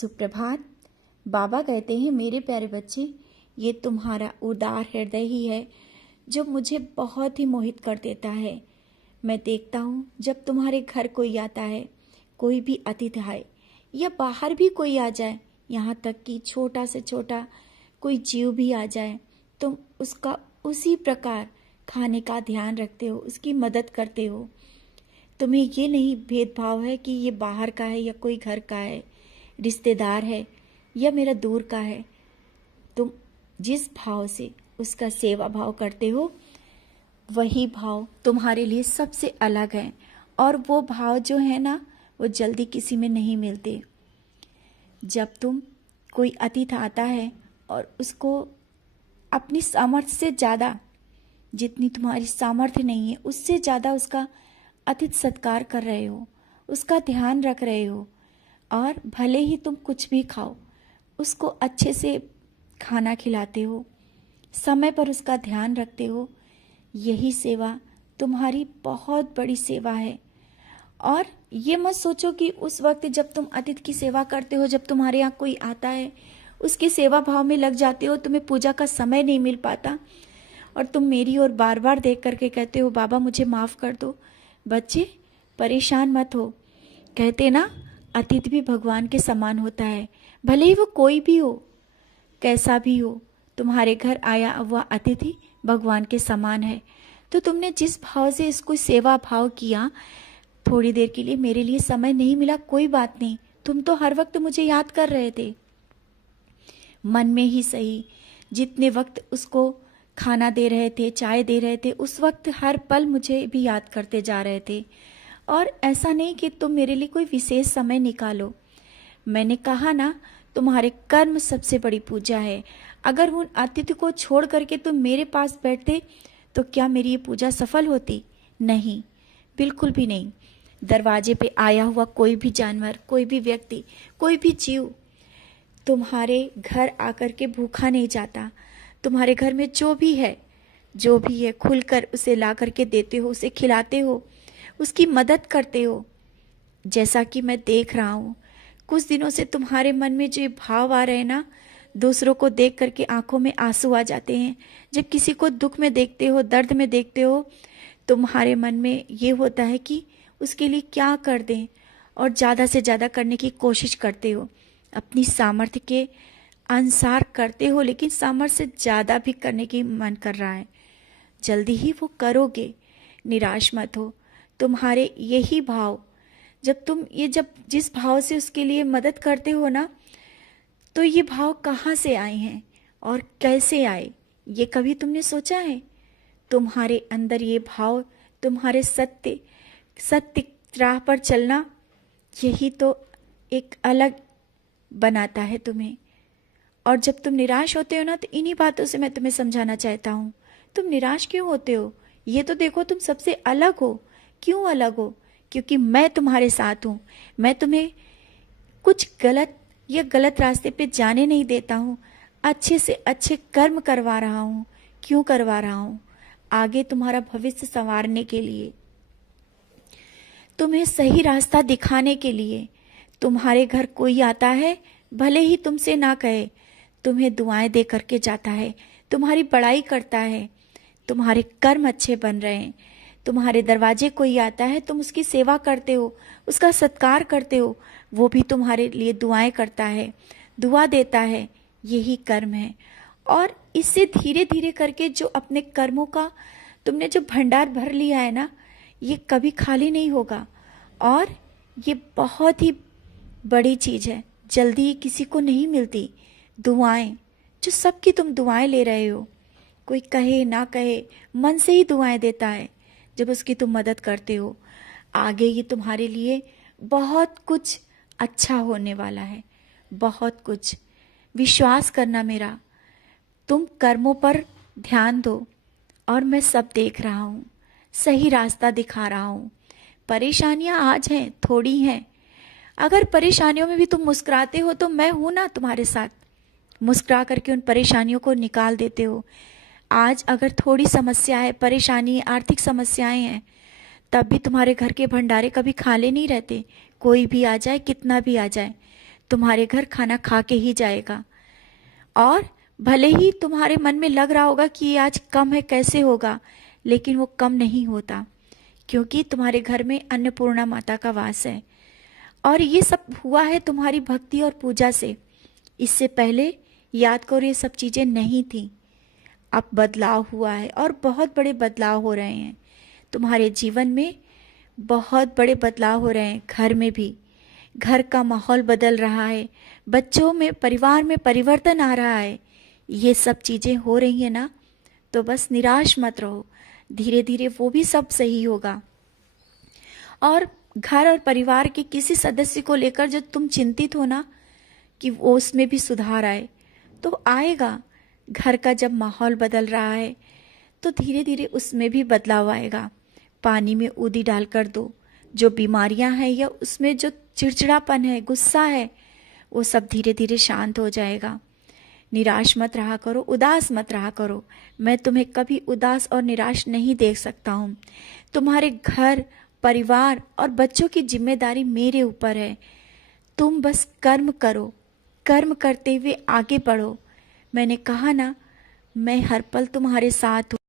सुप्रभात। बाबा कहते हैं, मेरे प्यारे बच्चे, ये तुम्हारा उदार हृदय ही है जो मुझे बहुत ही मोहित कर देता है। मैं देखता हूँ जब तुम्हारे घर कोई आता है, कोई भी अतिथि आए या बाहर भी कोई आ जाए, यहाँ तक कि छोटा से छोटा कोई जीव भी आ जाए, तुम उसका उसी प्रकार खाने का ध्यान रखते हो, उसकी मदद करते हो। तुम्हें ये नहीं भेदभाव है कि ये बाहर का है या कोई घर का है, रिश्तेदार है या मेरा दूर का है। तुम जिस भाव से उसका सेवा भाव करते हो, वही भाव तुम्हारे लिए सबसे अलग है। और वो भाव जो है ना, वो जल्दी किसी में नहीं मिलते। जब तुम कोई अतिथि आता है और उसको अपनी सामर्थ्य से ज़्यादा, जितनी तुम्हारी सामर्थ्य नहीं है उससे ज़्यादा उसका अतिथि सत्कार कर रहे हो, उसका ध्यान रख रहे हो, और भले ही तुम कुछ भी खाओ, उसको अच्छे से खाना खिलाते हो, समय पर उसका ध्यान रखते हो, यही सेवा तुम्हारी बहुत बड़ी सेवा है। और ये मत सोचो कि उस वक्त जब तुम अतिथि की सेवा करते हो, जब तुम्हारे यहाँ कोई आता है, उसके सेवा भाव में लग जाते हो, तुम्हें पूजा का समय नहीं मिल पाता और तुम मेरी ओर बार बार देख करके कहते हो, बाबा मुझे माफ़ कर दो। बच्चे, परेशान मत हो। कहते ना, अतिथि भी भगवान के समान होता है, भले ही वो कोई भी हो, कैसा भी हो। तुम्हारे घर आया हुआ अतिथि भगवान के समान है। तो तुमने जिस भाव से इसको सेवा भाव किया, थोड़ी देर के लिए मेरे लिए समय नहीं मिला, कोई बात नहीं, तुम तो हर वक्त मुझे याद कर रहे थे, मन में ही सही। जितने वक्त उसको खाना दे रहे थे, चाय दे रहे थे, उस वक्त हर पल मुझे भी याद करते जा रहे थे। और ऐसा नहीं कि तुम मेरे लिए कोई विशेष समय निकालो। मैंने कहा ना, तुम्हारे कर्म सबसे बड़ी पूजा है। अगर उन अतिथि को छोड़ करके तुम मेरे पास बैठते तो क्या मेरी ये पूजा सफल होती? नहीं, बिल्कुल भी नहीं। दरवाजे पे आया हुआ कोई भी जानवर, कोई भी व्यक्ति, कोई भी जीव तुम्हारे घर आकर के भूखा नहीं जाता। तुम्हारे घर में जो भी है खुलकर उसे ला करके देते हो, उसे खिलाते हो, उसकी मदद करते हो। जैसा कि मैं देख रहा हूँ, कुछ दिनों से तुम्हारे मन में जो भाव आ रहे हैं ना, दूसरों को देख करके आंखों में आंसू आ जाते हैं। जब किसी को दुख में देखते हो, दर्द में देखते हो, तुम्हारे मन में ये होता है कि उसके लिए क्या कर दें, और ज़्यादा से ज़्यादा करने की कोशिश करते हो। अपनी सामर्थ्य के अनुसार करते हो, लेकिन सामर्थ्य से ज़्यादा भी करने की मन कर रहा है। जल्दी ही वो करोगे, निराश मत हो। तुम्हारे यही भाव, जब जिस भाव से उसके लिए मदद करते हो ना, तो ये भाव कहाँ से आए हैं और कैसे आए, ये कभी तुमने सोचा है? तुम्हारे अंदर ये भाव, तुम्हारे सत्य राह पर चलना, यही तो एक अलग बनाता है तुम्हें। और जब तुम निराश होते हो ना, तो इन्हीं बातों से मैं तुम्हें समझाना चाहता हूँ। तुम निराश क्यों होते हो? ये तो देखो, तुम सबसे अलग हो। क्यों अलग हो? क्योंकि मैं तुम्हारे साथ हूँ। मैं तुम्हें कुछ गलत रास्ते पे जाने नहीं देता हूँ। अच्छे से अच्छे कर्म करवा रहा हूँ। क्यों करवा रहा हूँ? आगे तुम्हारा भविष्य संवारने के लिए, तुम्हें सही रास्ता दिखाने के लिए। तुम्हारे घर कोई आता है, भले ही तुमसे ना कहे, तुम्हें दुआएं दे करके जाता है, तुम्हारी बड़ाई करता है, तुम्हारे कर्म अच्छे बन रहे हैं। तुम्हारे दरवाजे कोई आता है, तुम उसकी सेवा करते हो, उसका सत्कार करते हो, वो भी तुम्हारे लिए दुआएं करता है, दुआ देता है। यही कर्म है। और इससे धीरे धीरे करके जो अपने कर्मों का तुमने जो भंडार भर लिया है ना, ये कभी खाली नहीं होगा। और ये बहुत ही बड़ी चीज़ है, जल्दी ही किसी को नहीं मिलती। दुआएं, जो सबकी तुम दुआएं ले रहे हो, कोई कहे ना कहे, मन से ही दुआएं देता है जब उसकी तुम मदद करते हो। आगे ये तुम्हारे लिए बहुत कुछ अच्छा होने वाला है, बहुत कुछ। विश्वास करना मेरा, तुम कर्मों पर ध्यान दो, और मैं सब देख रहा हूँ, सही रास्ता दिखा रहा हूँ। परेशानियाँ आज हैं, थोड़ी हैं। अगर परेशानियों में भी तुम मुस्कुराते हो तो मैं हूं ना तुम्हारे साथ। मुस्कुरा करके उन परेशानियों को निकाल देते हो। आज अगर थोड़ी समस्या है, परेशानी, आर्थिक समस्याएं हैं, तब भी तुम्हारे घर के भंडारे कभी खाली नहीं रहते। कोई भी आ जाए, कितना भी आ जाए, तुम्हारे घर खाना खा के ही जाएगा। और भले ही तुम्हारे मन में लग रहा होगा कि ये आज कम है, कैसे होगा, लेकिन वो कम नहीं होता, क्योंकि तुम्हारे घर में अन्नपूर्णा माता का वास है। और ये सब हुआ है तुम्हारी भक्ति और पूजा से। इससे पहले याद करो ये सब चीज़ें नहीं थी। अब बदलाव हुआ है और बहुत बड़े बदलाव हो रहे हैं तुम्हारे जीवन में। बहुत बड़े बदलाव हो रहे हैं घर में भी। घर का माहौल बदल रहा है, बच्चों में, परिवार में परिवर्तन आ रहा है। ये सब चीज़ें हो रही हैं ना, तो बस निराश मत रहो। धीरे धीरे वो भी सब सही होगा। और घर और परिवार के किसी सदस्य को लेकर जो तुम चिंतित हो ना कि वो उसमें भी सुधार आए, तो आएगा। घर का जब माहौल बदल रहा है तो धीरे धीरे उसमें भी बदलाव आएगा। पानी में उदी डालकर दो। जो बीमारियां हैं या उसमें जो चिड़चिड़ापन है, गुस्सा है, वो सब धीरे धीरे शांत हो जाएगा। निराश मत रहा करो, उदास मत रहा करो। मैं तुम्हें कभी उदास और निराश नहीं देख सकता हूँ। तुम्हारे घर, परिवार और बच्चों की जिम्मेदारी मेरे ऊपर है। तुम बस कर्म करो, कर्म करते हुए आगे बढ़ो। मैंने कहा ना, मैं हर पल तुम्हारे साथ हूँ।